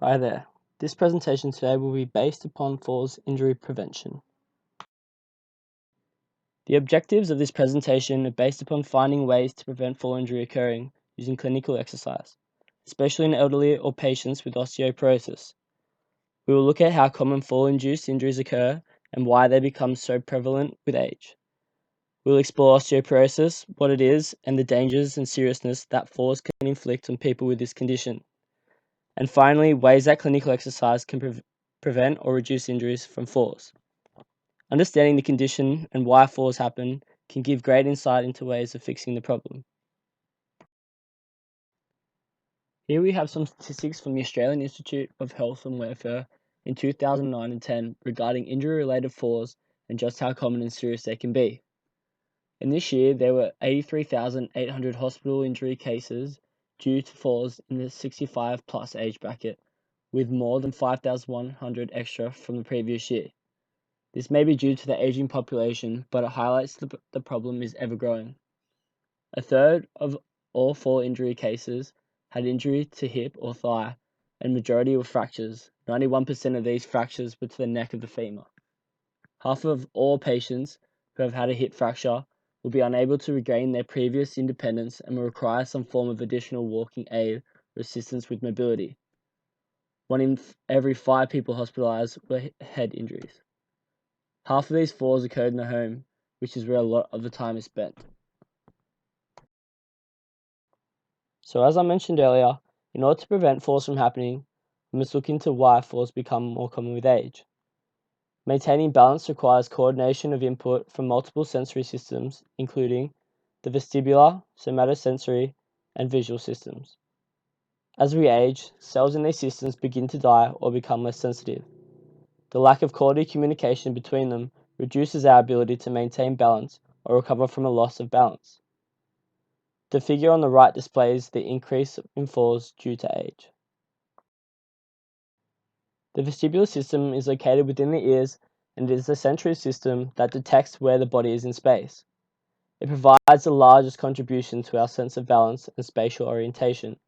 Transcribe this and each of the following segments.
Hi there. This presentation today will be based upon falls injury prevention. The objectives of this presentation are based upon finding ways to prevent fall injury occurring using clinical exercise, especially in elderly or patients with osteoporosis. We will look at how common fall-induced injuries occur and why they become so prevalent with age. We'll explore osteoporosis, what it is, and the dangers and seriousness that falls can inflict on people with this condition. And finally, ways that clinical exercise can prevent or reduce injuries from falls. Understanding the condition and why falls happen can give great insight into ways of fixing the problem. Here we have some statistics from the Australian Institute of Health and Welfare in 2009 and 10 regarding injury-related falls and just how common and serious they can be. In this year, there were 83,800 hospital injury cases due to falls in the 65 plus age bracket, with more than 5,100 extra from the previous year. This may be due to the aging population, but it highlights the problem is ever growing. A third of all fall injury cases had injury to hip or thigh, and majority were fractures. 91% of these fractures were to the neck of the femur. Half of all patients who have had a hip fracture will be unable to regain their previous independence and will require some form of additional walking aid or assistance with mobility. 1 in every 5 people hospitalized were head injuries. Half of these falls occurred in the home, which is where a lot of the time is spent. So as I mentioned earlier, in order to prevent falls from happening, we must look into why falls become more common with age. Maintaining balance requires coordination of input from multiple sensory systems, including the vestibular, somatosensory, and visual systems. As we age, cells in these systems begin to die or become less sensitive. The lack of quality communication between them reduces our ability to maintain balance or recover from a loss of balance. The figure on the right displays the increase in falls due to age. The vestibular system is located within the ears and is the sensory system that detects where the body is in space. It provides the largest contribution to our sense of balance and spatial orientation.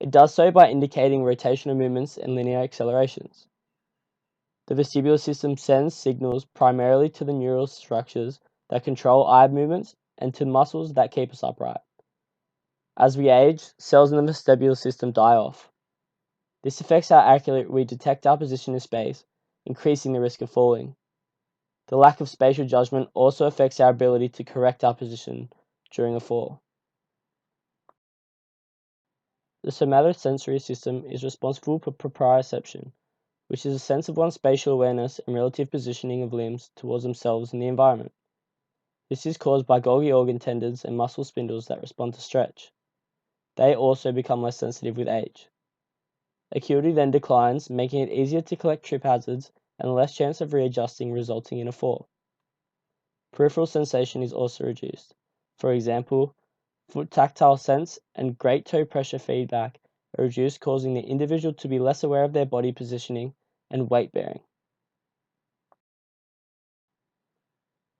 It does so by indicating rotational movements and linear accelerations. The vestibular system sends signals primarily to the neural structures that control eye movements and to muscles that keep us upright. As we age, cells in the vestibular system die off. This affects how accurately we detect our position in space, increasing the risk of falling. The lack of spatial judgment also affects our ability to correct our position during a fall. The somatosensory system is responsible for proprioception, which is a sense of one's spatial awareness and relative positioning of limbs towards themselves in the environment. This is caused by Golgi organ tendons and muscle spindles that respond to stretch. They also become less sensitive with age. Acuity then declines, making it easier to collect trip hazards and less chance of readjusting, resulting in a fall. Peripheral sensation is also reduced. For example, foot tactile sense and great toe pressure feedback are reduced, causing the individual to be less aware of their body positioning and weight bearing.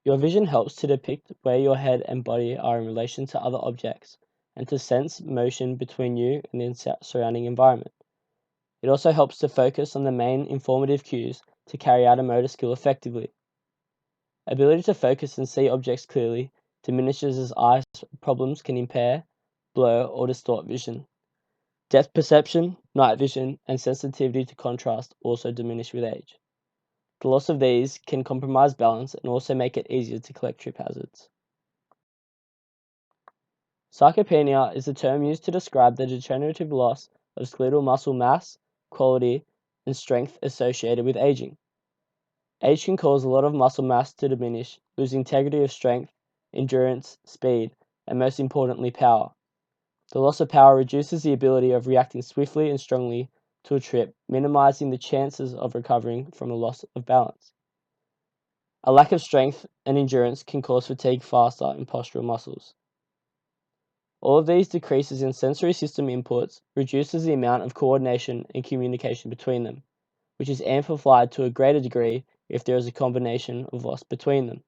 Your vision helps to depict where your head and body are in relation to other objects and to sense motion between you and the surrounding environment. It also helps to focus on the main informative cues to carry out a motor skill effectively. Ability to focus and see objects clearly diminishes as eye problems can impair, blur, or distort vision. Depth perception, night vision, and sensitivity to contrast also diminish with age. The loss of these can compromise balance and also make it easier to collect trip hazards. Sarcopenia is the term used to describe the degenerative loss of skeletal muscle mass, quality, and strength associated with aging. Age can cause a lot of muscle mass to diminish, losing integrity of strength, endurance, speed, and most importantly, power. The loss of power reduces the ability of reacting swiftly and strongly to a trip, minimizing the chances of recovering from a loss of balance. A lack of strength and endurance can cause fatigue faster in postural muscles. All of these decreases in sensory system inputs reduces the amount of coordination and communication between them, which is amplified to a greater degree if there is a combination of loss between them.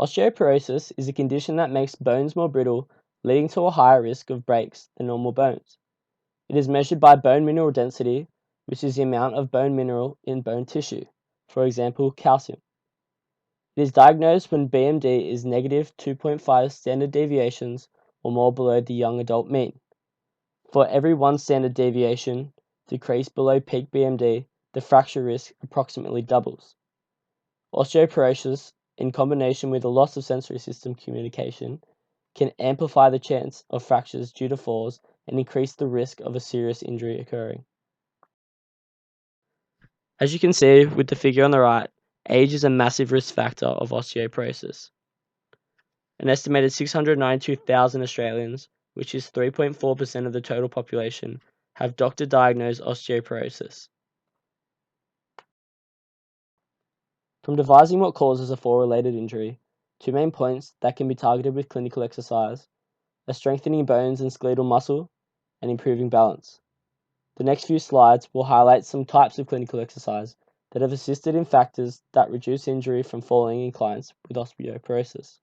Osteoporosis is a condition that makes bones more brittle, leading to a higher risk of breaks than normal bones. It is measured by bone mineral density, which is the amount of bone mineral in bone tissue, for example, calcium. It is diagnosed when BMD is negative 2.5 standard deviations or more below the young adult mean. For every 1 standard deviation decrease below peak BMD, the fracture risk approximately doubles. Osteoporosis, in combination with a loss of sensory system communication, can amplify the chance of fractures due to falls and increase the risk of a serious injury occurring. As you can see with the figure on the right, age is a massive risk factor of osteoporosis. An estimated 692,000 Australians, which is 3.4% of the total population, have doctor-diagnosed osteoporosis. From devising what causes a fall-related injury, 2 main points that can be targeted with clinical exercise are strengthening bones and skeletal muscle and improving balance. The next few slides will highlight some types of clinical exercise that have assisted in factors that reduce injury from falling in clients with osteoporosis.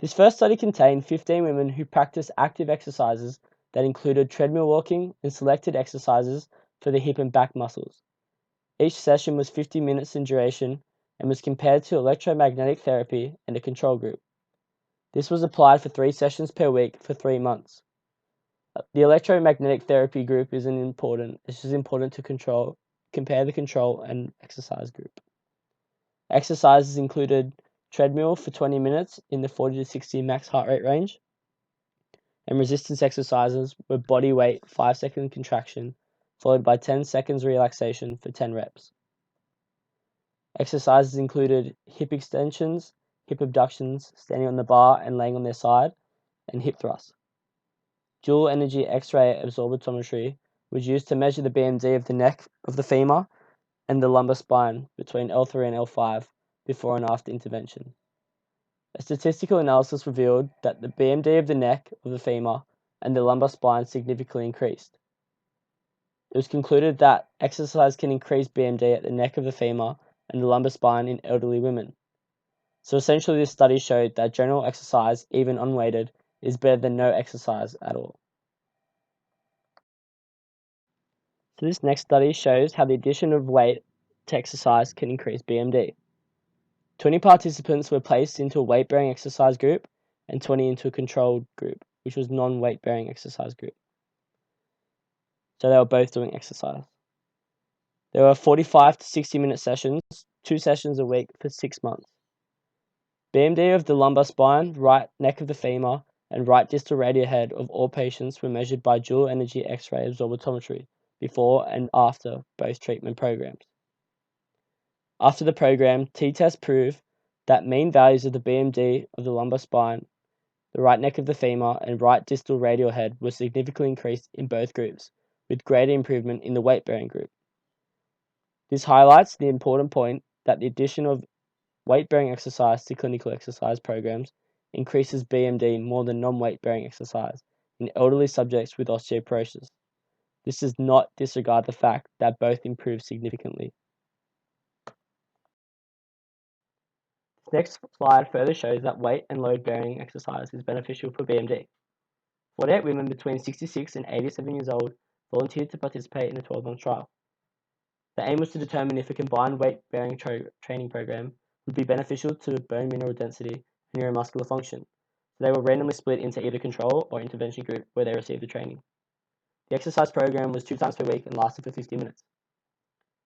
This first study contained 15 women who practiced active exercises that included treadmill walking and selected exercises for the hip and back muscles. Each session was 50 minutes in duration and was compared to electromagnetic therapy and a control group. This was applied for 3 sessions per week for 3 months. The electromagnetic therapy group is important to compare the control and exercise group. Exercises included treadmill for 20 minutes in the 40 to 60 max heart rate range, and resistance exercises were body weight 5-second contraction followed by 10 seconds relaxation for 10 reps. Exercises included hip extensions, hip abductions, standing on the bar and laying on their side, and hip thrusts. Dual energy X-ray absorptiometry was used to measure the BMD of the neck of the femur and the lumbar spine between L3 and L5 before and after intervention. A statistical analysis revealed that the BMD of the neck of the femur and the lumbar spine significantly increased. It was concluded that exercise can increase BMD at the neck of the femur and the lumbar spine in elderly women. So essentially this study showed that general exercise, even unweighted, is better than no exercise at all. So this next study shows how the addition of weight to exercise can increase BMD. 20 participants were placed into a weight-bearing exercise group and 20 into a controlled group, which was non-weight-bearing exercise group. So they were both doing exercise. There were 45 to 60-minute sessions, 2 sessions a week for 6 months. BMD of the lumbar spine, right neck of the femur, and right distal radial head of all patients were measured by dual energy X-ray absorptiometry before and after both treatment programs. After the program, t-tests proved that mean values of the BMD of the lumbar spine, the right neck of the femur, and right distal radial head were significantly increased in both groups, with greater improvement in the weight-bearing group. This highlights the important point that the addition of weight-bearing exercise to clinical exercise programs increases BMD more than non-weight-bearing exercise in elderly subjects with osteoporosis. This does not disregard the fact that both improve significantly. This next slide further shows that weight and load-bearing exercise is beneficial for BMD. 48 women between 66 and 87 years old volunteered to participate in a 12-month trial. The aim was to determine if a combined weight-bearing training program would be beneficial to bone mineral density and neuromuscular function. So they were randomly split into either control or intervention group where they received the training. The exercise program was 2 times per week and lasted for 50 minutes.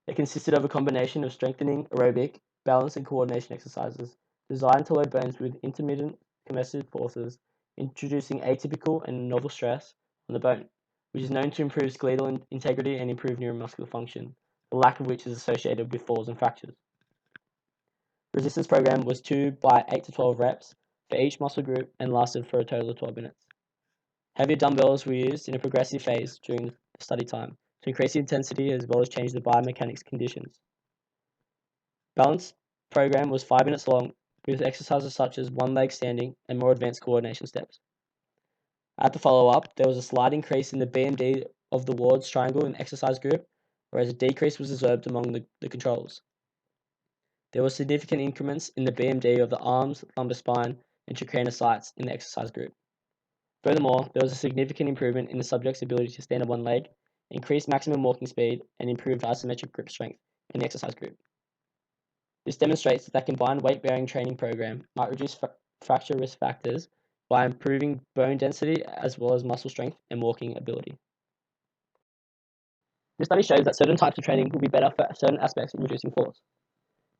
It consisted of a combination of strengthening, aerobic, balance and coordination exercises designed to load bones with intermittent compressive forces, introducing atypical and novel stress on the bone, which is known to improve skeletal integrity and improve neuromuscular function, the lack of which is associated with falls and fractures. The resistance program was 2 by 8 to 12 reps for each muscle group and lasted for a total of 12 minutes. Heavier dumbbells were used in a progressive phase during the study time to increase the intensity as well as change the biomechanics conditions. Balance program was 5 minutes long with exercises such as one leg standing and more advanced coordination steps. At the follow-up, there was a slight increase in the BMD of the Ward's triangle in the exercise group, whereas a decrease was observed among the controls. There were significant increments in the BMD of the arms, lumbar spine, and trochanter sites in the exercise group. Furthermore, there was a significant improvement in the subject's ability to stand on one leg, increased maximum walking speed, and improved isometric grip strength in the exercise group. This demonstrates that combined weight-bearing training program might reduce fracture risk factors by improving bone density as well as muscle strength and walking ability. This study shows that certain types of training will be better for certain aspects in reducing falls.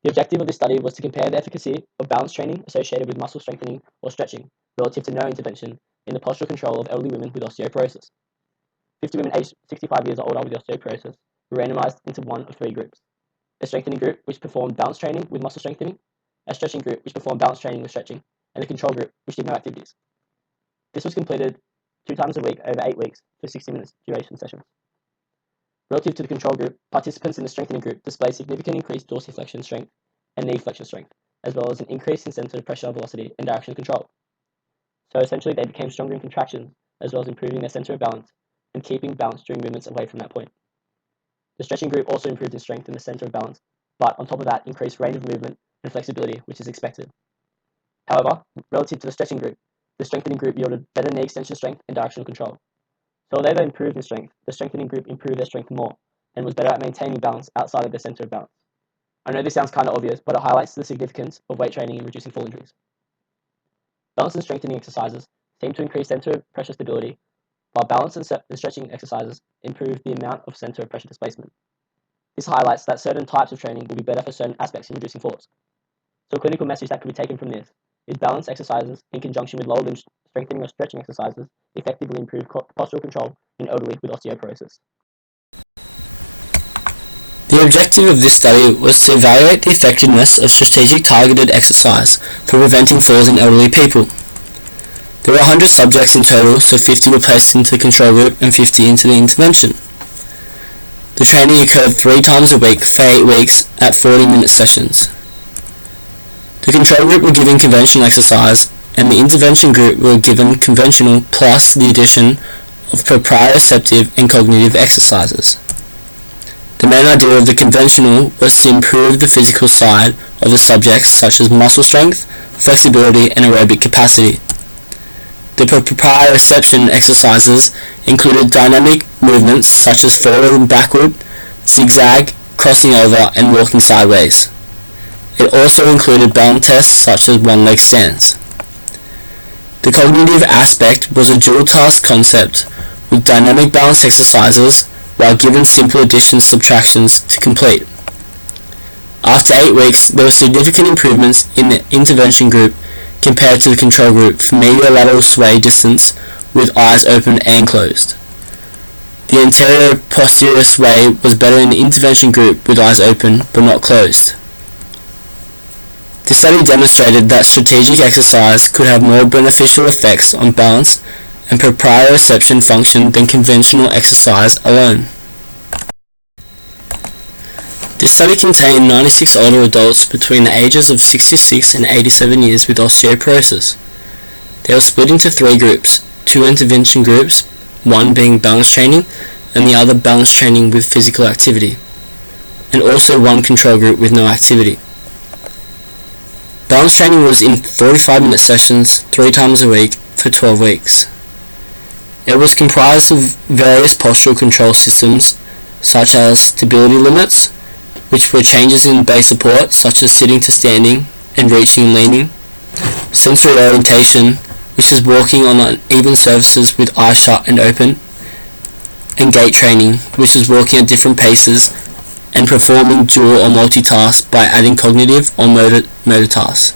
The objective of this study was to compare the efficacy of balance training associated with muscle strengthening or stretching relative to no intervention in the postural control of elderly women with osteoporosis. 50 women aged 65 years or older with osteoporosis were randomized into one of three groups: a strengthening group which performed balance training with muscle strengthening, a stretching group which performed balance training with stretching, and a control group which did no activities. This was completed 2 times a week over 8 weeks for 60 minutes duration sessions. Relative to the control group, participants in the strengthening group displayed significantly increased dorsiflexion strength and knee flexion strength, as well as an increase in center of pressure, velocity, and direction of control. So essentially, they became stronger in contractions, as well as improving their center of balance and keeping balance during movements away from that point. The stretching group also improved in strength in the center of balance, but on top of that, increased range of movement and flexibility, which is expected. However, relative to the stretching group, the strengthening group yielded better knee extension strength and directional control. So although they improved in strength, the strengthening group improved their strength more and was better at maintaining balance outside of their center of balance. I know this sounds kind of obvious, but it highlights the significance of weight training in reducing fall injuries. Balance and strengthening exercises seem to increase center of pressure stability, while balance and stretching exercises improve the amount of center of pressure displacement. This highlights that certain types of training will be better for certain aspects in reducing falls. So a clinical message that could be taken from this is balance exercises in conjunction with lower limb strengthening or stretching exercises effectively improve postural control in elderly with osteoporosis. The objective of this study was to evaluate the effectiveness of strategic targeted exercise for preventing falls in elderly people. There were 100 subjects in total, so 50 were placed into the control group and 50 into the intervention. The training occurred 3 times a week for 8 weeks at 40-minute sessions. The control group were given conventional exercise, and the intervention group were given conventional plus the addition of proprioceptive and cognitive exercises. The main idea of the conventional was to improve the physical side of the subjects, such as muscle strength, flexibility, and aerobic capacity. The proprioception exercises included dynamic movements such as forward and backward, zigzag, crossing over, and walking sideways. It also included balance tests such as one-leg stands. The cognitive aspect was a dual task concept with dynamic balance exercises while given simple additions subtractions to complete. After 8 weeks, there were significant improvements in the intervention group compared to the control group for medial lateral sway distance with eyes open and closed. The anterior posterior sway was better in the intervention group with eyes open but not closed. The study demonstrated that strategic exercise could have more beneficial effects on balance and proprioception function than conventional exercise alone. This study contained 96 older adults between the ages of 66 and 87 years with osteoporosis. They were split into 3 groups, 2 intervention groups, one being balance training and the other balance training with physical activity, and also one control group with no activity. Balance training was in 45-minute sessions 3 times a week for 12 weeks. It was comprised of various postural control systems such as stability limits, which were changes in base support such as sitting to standing and reaching and leaning, sensory orientation, which is walking on uneven surfaces with eyes shut and open, and gait training, which is walking at different paces and performing dual or multitask by adding cognitive or motor tasks.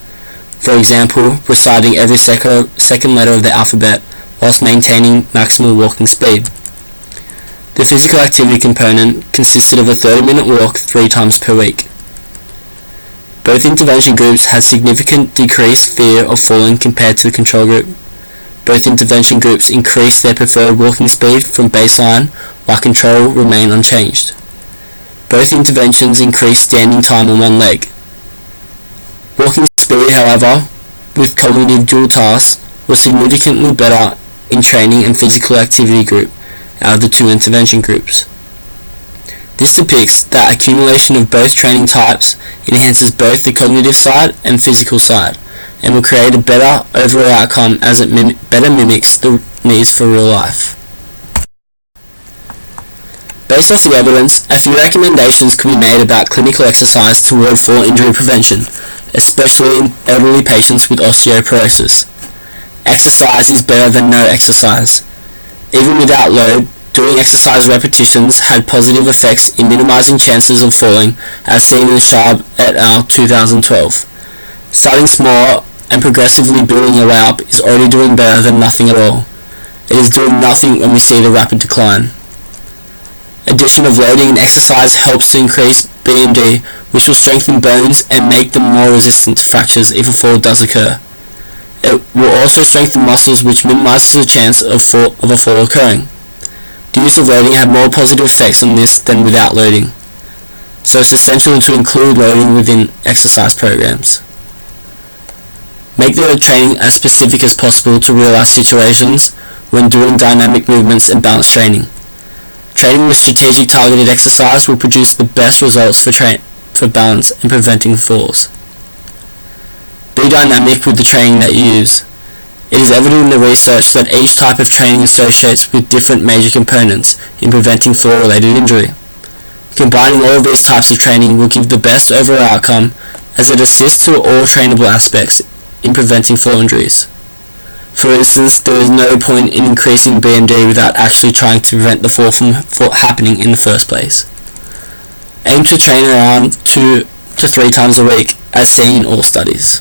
For example, reciting every second letter of the alphabet whilst maintaining maximal walking speed. The physical activity component consisted of a 30-minute walk 3 times per week. Both intervention groups had significant decreased fear of falling compared to the control group. Both intervention groups increased their preferred walking speed from baseline, while control remained unchanged. Both interventions increased standing time on one leg. Walking speed, however, with cognitive dual tasks, was significantly better in training and physical activity group out of the 2 intervention groups. This depicts that accumulation of both training types enhances both the cognitive side and physical side, and will create a better overall outcome as it better mimics the needs for real life. Based off the evidence, a few recommendations can be made about clinical exercise toward fall injury prevention, especially in elderly patients with osteoporosis. Exercise is better than no exercise. Even without load, doing exercise repetitions had positive effects in minimizing chances of falling, as seen in Sharp et al. 2012. Starting small and progressively building your way up is already doing better than nothing at all. It is doing nothing when we see the rapid decline. Addition of loading and exercise helps to increase BMD, which will strengthen bones and make them more resistant to fractures if a fall does occur. It will also strengthen muscles, which minimizes the chance of a fall occurring. The use of loading had more positive effects on this than without loading, so it's essential to include loading within exercise programs. Make the training as specific as possible to real-life situations when doing dynamic movements and balance training. Training with strategic targeted exercise will produce the best results for balance and preventing falls. Be dynamic with the training that you use. It is evident in the research that each type of training associates with different major components in preventing fall-related injury. Combining all of these types of training will give the best overall outcome, as it assists to all trainable aspects in preventing fall injuries. For instance, there is no point in increasing BMD without actually trying to prevent the fall from happening in the first place. Aim to train around 2 to 3 times a week, as seen in all studies.